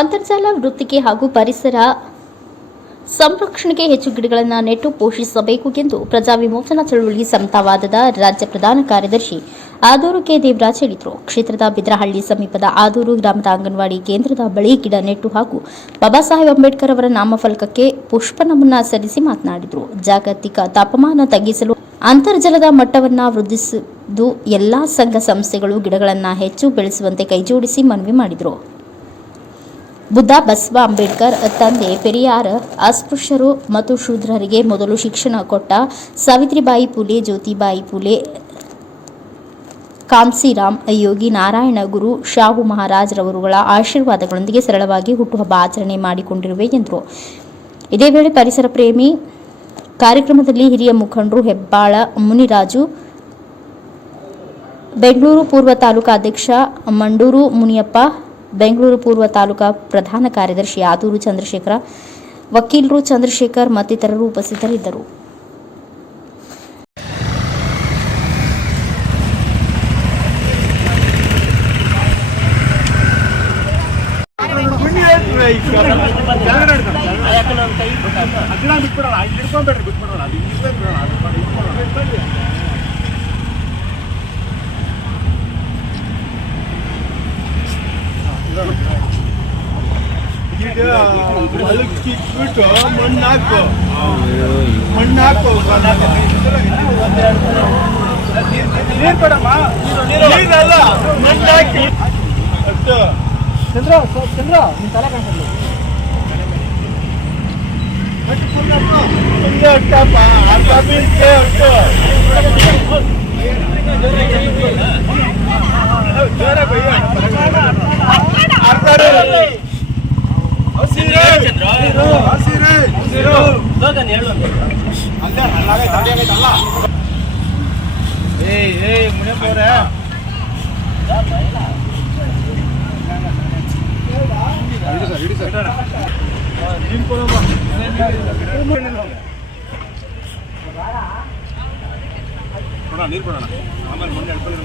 ಅಂತರ್ಜಾಲ ವೃತ್ತಿಗೆ ಹಾಗೂ ಪರಿಸರ ಸಂರಕ್ಷಣೆಗೆ ಹೆಚ್ಚು ಗಿಡಗಳನ್ನು ನೆಟ್ಟು ಪೋಷಿಸಬೇಕು ಎಂದು ಪ್ರಜಾ ವಿಮೋಚನಾ ಚಳವಳಿ ಸಮತಾವಾದದ ರಾಜ್ಯ ಪ್ರಧಾನ ಕಾರ್ಯದರ್ಶಿ ಆದೂರು ಕೆ ದೇವರಾಜ್ ಹೇಳಿದರು. ಕ್ಷೇತ್ರದ ಬಿದ್ರಹಳ್ಳಿ ಸಮೀಪದ ಆದೂರು ಗ್ರಾಮದ ಅಂಗನವಾಡಿ ಕೇಂದ್ರದ ಬಳಿ ಗಿಡ ನೆಟ್ಟು ಹಾಗೂ ಬಾಬಾ ಸಾಹೇಬ್ ಅಂಬೇಡ್ಕರ್ ಅವರ ನಾಮಫಲಕಕ್ಕೆ ಪುಷ್ಪ ನಮನ ಸಲ್ಲಿಸಿ ಮಾತನಾಡಿದರು. ಜಾಗತಿಕ ತಾಪಮಾನ ತಗ್ಗಿಸಲು ಅಂತರ್ಜಲದ ಮಟ್ಟವನ್ನು ವೃದ್ಧಿಸಿದ್ದು ಎಲ್ಲ ಸಂಘ ಸಂಸ್ಥೆಗಳು ಗಿಡಗಳನ್ನು ಹೆಚ್ಚು ಬೆಳೆಸುವಂತೆ ಕೈಜೋಡಿಸಿ ಮನವಿ ಮಾಡಿದರು. ಬುದ್ಧ ಬಸವ ಅಂಬೇಡ್ಕರ್ ತಂದೆ ಪೆರಿಯಾರ್ ಅಸ್ಪೃಶ್ಯರು ಮತ್ತು ಶೂದ್ರರಿಗೆ ಮೊದಲು ಶಿಕ್ಷಣ ಕೊಟ್ಟ ಸಾವಿತ್ರಿಬಾಯಿ ಪುಲೆ, ಜ್ಯೋತಿಬಾಯಿ ಪುಲೆ, ಕಾಂಸಿರಾಮ್, ಯೋಗಿ ನಾರಾಯಣ, ಗುರು ಶಾಹು ಮಹಾರಾಜ್ರವರುಗಳ ಆಶೀರ್ವಾದಗಳೊಂದಿಗೆ ಸರಳವಾಗಿ ಹುಟ್ಟುಹಬ್ಬ ಆಚರಣೆ ಮಾಡಿಕೊಂಡಿರುವೆ ಎಂದರು. ಇದೇ ವೇಳೆ ಪರಿಸರ ಪ್ರೇಮಿ ಕಾರ್ಯಕ್ರಮದಲ್ಲಿ ಹಿರಿಯ ಮುಖಂಡರು ಹೆಬ್ಬಾಳ, ಮುನಿರಾಜು, ಬೆಂಗಳೂರು ಪೂರ್ವ ತಾಲೂಕಾ ಅಧ್ಯಕ್ಷ ಮಂಡೂರು ಮುನಿಯಪ್ಪ ಬೆಂಗಳೂರು ಪೂರ್ವ ತಾಲೂಕಾ ಪ್ರಧಾನ ಕಾರ್ಯದರ್ಶಿ ಆದೂರು ಚಂದ್ರಶೇಖರ ವಕೀಲರು ಚಂದ್ರಶೇಖರ್ ಮತ್ತಿತರರು ಉಪಸ್ಥಿತರಿದ್ದರು. ಬಿಟ್ಬಿಡೋಣ ಹೊಲಕ್ಕೆ ಇಟ್ಬಿಟ್ಟು ಮಣ್ಣು ಹಾಕು ಮಣ್ಣು ಹಾಕು ನೀರು ಬೇಡಮ್ಮ ನೀರಲ್ಲ ಮಣ್ಣು ಹಾಕಿ ಅಷ್ಟು ಚಂದ್ರ ಚಂದ್ರ ನಿನ್ ತಲೆ ಕಾಣಿಸಲ್ಲ ಹಿಂಗೆ ಹೊಟ್ಟಪ್ಪ ಅರ್ಧ ಬೀಳ್ಕೆ ಹೊಟ್ಟು ಹಸಿರೇ ಹಳ್ಳಾಗೈತೆ ಅಡಿಯಾಗೈತಲ್ಲ ಏಯ್ ಏಯ್ ಮುನಿಯಪ್ಪ ಅವ್ರೆ. ಹಿಡಿ ಸರ್ ನೀರು ಕೊಡೋಣ. ಆಮೇಲೆ ಮೊನ್ನೆ ಹೇಳ್ಕೊಂಡಿರೋ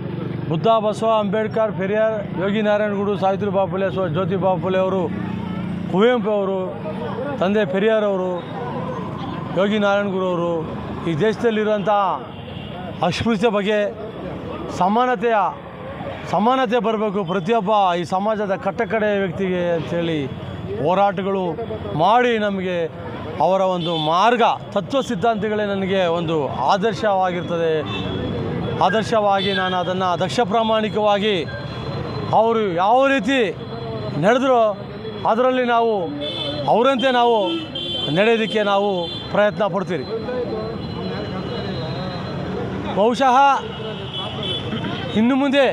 ಬುದ್ಧ ಬಸವ ಅಂಬೇಡ್ಕರ್ ಪೆರಿಯಾರ್ ಯೋಗಿ ನಾರಾಯಣಗುಡು ಸಾವಿತ್ರಿ ಬಾಪುಲೆ, ಸ್ವ ಜ್ಯೋತಿ ಬಾಪುಲೆ ಅವರು, ಕುವೆಂಪು ಅವರು, ತಂದೆ ಪೆರಿಯಾರ್ ಅವರು, ಯೋಗಿ ನಾರಾಯಣಗುರು ಅವರು ಈ ದೇಶದಲ್ಲಿರುವಂಥ ಅಸ್ಪೃಶ್ಯ ಬಗ್ಗೆ ಸಮಾನತೆಯ ಸಮಾನತೆ ಬರಬೇಕು. ಪ್ರತಿಯೊಬ್ಬ ಈ ಸಮಾಜದ ಕಟ್ಟಕಡೆ ವ್ಯಕ್ತಿಗೆ ಅಂಥೇಳಿ ಹೋರಾಟಗಳು ಮಾಡಿ ನಮಗೆ ಅವರ ಒಂದು ಮಾರ್ಗ, ತತ್ವ ಸಿದ್ಧಾಂತಗಳೇ ನನಗೆ ಒಂದು ಆದರ್ಶವಾಗಿರ್ತದೆ. ಆದರ್ಶವಾಗಿ ನಾನು ಅದನ್ನು ದಕ್ಷ ಪ್ರಾಮಾಣಿಕವಾಗಿ ಅವರು ಯಾವ ರೀತಿ ನಡೆದರೋ ಅದರಲ್ಲಿ ನಾವು ಅವರಂತೆ ನಾವು ನಡೆಯೋದಕ್ಕೆ ನಾವು ಪ್ರಯತ್ನ ಪಡ್ತೀರಿ. ಬಹುಶಃ ಇನ್ನು ಮುಂದೆ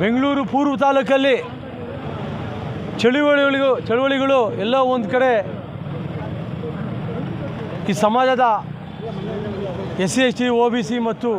ಬೆಂಗಳೂರು ಪೂರ್ವ ತಾಲೂಕಲ್ಲಿ ಚಳುವಳಿಗಳಿಗೂ ಚಳುವಳಿಗಳು ಎಲ್ಲ ಒಂದು ಕಡೆ ಈ ಸಮಾಜದ S C S T O B C ಮತ್ತು